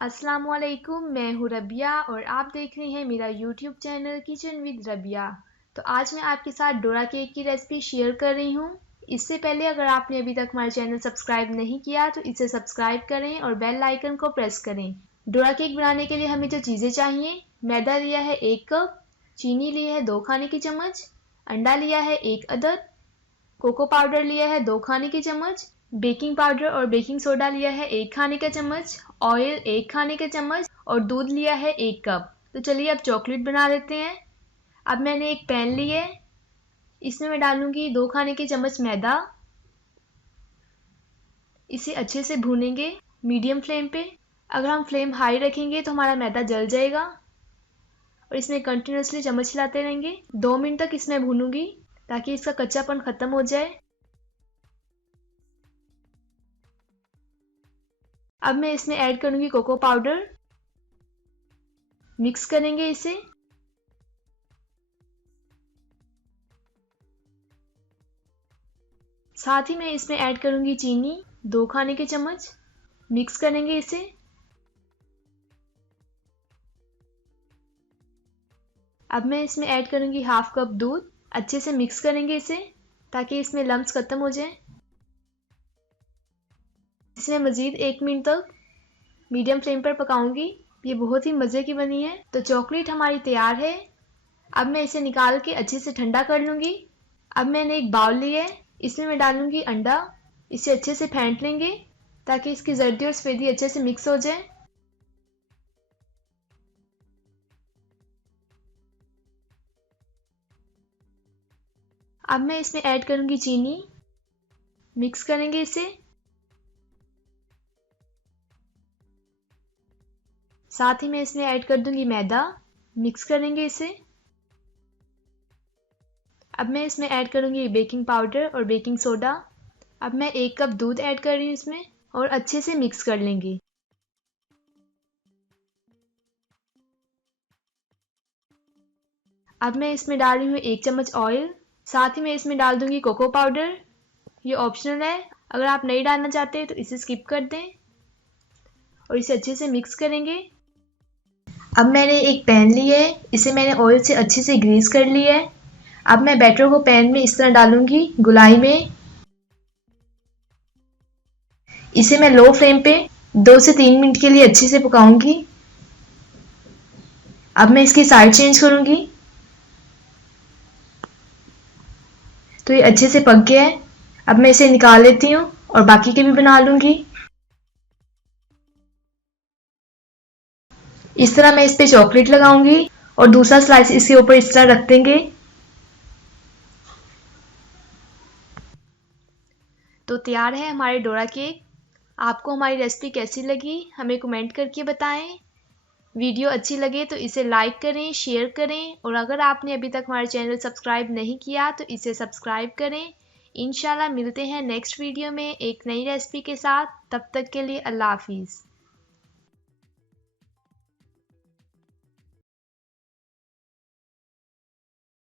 अस्सलामुअलैकुम, मैं हूँ रबिया और आप देख रहे हैं मेरा YouTube channel kitchen with Rabia. तो आज मैं आपके साथ डोरा केक की रेसिपी शेयर कर रही हूँ। इससे पहले अगर आपने अभी तक हमारा चैनल सब्सक्राइब नहीं किया तो इसे सब्सक्राइब करें और बेल आइकन को प्रेस करें। डोरा केक बनाने के लिए हमें जो चीज़ें चाहिए, मैदा लिया है 1 कप, चीनी ली है 2 खाने की चम्मच, अंडा लिया है 1 अदद, कोको पाउडर लिया है 2 खाने की चम्मच, बेकिंग पाउडर और बेकिंग सोडा लिया है 1 खाने का चम्मच, ऑयल 1 खाने का चम्मच और दूध लिया है 1 कप। तो चलिए अब चॉकलेट बना लेते हैं। अब मैंने एक पैन लिया है, इसमें मैं डालूंगी 2 खाने के चम्मच मैदा। इसे अच्छे से भूनेंगे मीडियम फ्लेम पे। अगर हम फ्लेम हाई रखेंगे तो हमारा मैदा जल जाएगा और इसमें कंटिन्यूसली चम्मच हिलाते रहेंगे। 2 मिनट तक इसमें भूनूंगी ताकि इसका कच्चापन खत्म हो जाए। अब मैं इसमें ऐड करूंगी कोको पाउडर। मिक्स करेंगे इसे। साथ ही मैं इसमें ऐड करूंगी चीनी 2 खाने के चम्मच। मिक्स करेंगे इसे। अब मैं इसमें ऐड करूंगी हाफ कप दूध। अच्छे से मिक्स करेंगे इसे ताकि इसमें लम्स खत्म हो जाए। इसे मज़ीद 1 मिनट तक मीडियम फ्लेम पर पकाऊंगी। ये बहुत ही मज़े की बनी है। तो चॉकलेट हमारी तैयार है। अब मैं इसे निकाल के अच्छे से ठंडा कर लूंगी। अब मैंने एक बाउल लिया है, इसमें मैं डालूंगी अंडा। इसे अच्छे से फेंट लेंगे ताकि इसकी जर्दी और सफेदी अच्छे से मिक्स हो जाए। अब मैं इसमें ऐड करूंगी चीनी। मिक्स करेंगे इसे। साथ ही मैं इसमें ऐड कर दूंगी मैदा। मिक्स करेंगे इसे। अब मैं इसमें ऐड करूंगी बेकिंग पाउडर और बेकिंग सोडा। अब मैं 1 कप दूध ऐड कर रही हूँ इसमें और अच्छे से मिक्स कर लेंगे। अब मैं इसमें डाल रही हूँ 1 चम्मच ऑयल। साथ ही मैं इसमें डाल दूंगी कोको पाउडर। ये ऑप्शनल है, अगर आप नहीं डालना चाहते तो इसे स्किप कर दें और इसे अच्छे से मिक्स करेंगे। अब मैंने एक पैन लिया है, इसे मैंने ऑयल से अच्छे से ग्रीस कर लिया है। अब मैं बैटर को पैन में इस तरह डालूंगी गोलाई में। इसे मैं लो फ्लेम पे 2 से 3 मिनट के लिए अच्छे से पकाऊंगी। अब मैं इसकी साइड चेंज करूंगी। तो ये अच्छे से पक गया है। अब मैं इसे निकाल लेती हूँ और बाकी के भी बना लूंगी। इस तरह मैं इस पे चॉकलेट लगाऊंगी और दूसरा स्लाइस इसके ऊपर इस तरह रख देंगे। तो तैयार है हमारे डोरा केक। आपको हमारी रेसिपी कैसी लगी हमें कमेंट करके बताएं। वीडियो अच्छी लगे तो इसे लाइक करें, शेयर करें और अगर आपने अभी तक हमारे चैनल सब्सक्राइब नहीं किया तो इसे सब्सक्राइब करें। इंशाल्लाह मिलते हैं नेक्स्ट वीडियो में एक नई रेसिपी के साथ। तब तक के लिए अल्लाह हाफिज़।